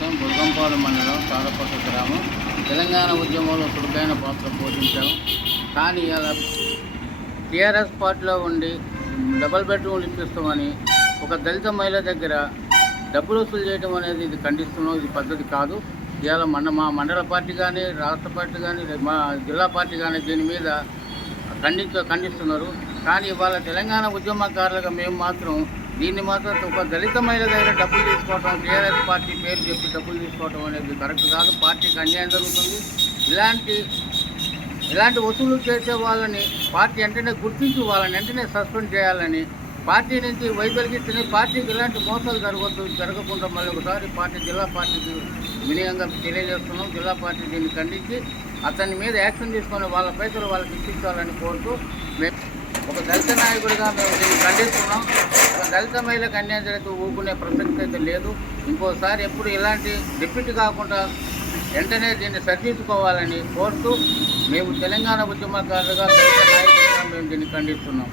రాష్ట్రం బుర్గంపాలెం మండలం తాడపక్క గ్రామం. తెలంగాణ ఉద్యమంలో చురుకైన పాత్ర పోషించాము కానీ అలా టీఆర్ఎస్ పార్టీలో ఉండి డబుల్ బెడ్రూమ్లు ఇప్పిస్తామని ఒక దళిత మహిళ దగ్గర డబ్బులు వసూలు చేయడం అనేది ఇది ఖండిస్తున్నాం. ఇది పద్ధతి కాదు. ఇవాళ మన మా మండల పార్టీ కానీ రాష్ట్ర పార్టీ కానీ మా జిల్లా పార్టీ కానీ దీని మీద ఖండించ ఖండిస్తున్నారు కానీ ఇవాళ తెలంగాణ ఉద్యమకారులుగా మేము మాత్రం దీన్ని మాత్రం ఒక దళిత మహిళ దగ్గర డబ్బులు తీసుకోవటం టీఆర్ఎస్ పార్టీ పేరు చెప్పి డబ్బులు తీసుకోవటం అనేది కరెక్ట్ కాదు. పార్టీకి అన్యాయం జరుగుతుంది. ఇలాంటి ఇలాంటి వసూలు చేసే వాళ్ళని పార్టీ వెంటనే గుర్తించి వాళ్ళని వెంటనే సస్పెండ్ చేయాలని పార్టీ నుంచి వైదొలిగిస్తేనే పార్టీకి ఇలాంటి మోసాలు జరగవద్దు జరగకుండా మళ్ళీ ఒకసారి పార్టీ జిల్లా పార్టీకి వినియోగంగా తెలియజేస్తున్నాం. జిల్లా పార్టీ దీన్ని ఖండించి అతని మీద యాక్షన్ తీసుకొని వాళ్ళ పైసలు వాళ్ళకి ఇప్పించాలని కోరుతూ మేము ఒక దళిత నాయకుడిగా మేము దీన్ని ఖండిస్తున్నాం. ఒక దళిత మహిళకు అన్యాయం జరిగితే ఊరుకునే ప్రసక్తి అయితే లేదు. ఇంకోసారి ఎప్పుడు ఇలాంటి రిపీట్ కాకుండా వెంటనే దీన్ని సరిదిద్దుకోవాలని కోరుతూ మేము తెలంగాణ ఉద్యమకారులుగా దళిత నాయకులుగా మేము దీన్ని ఖండిస్తున్నాం.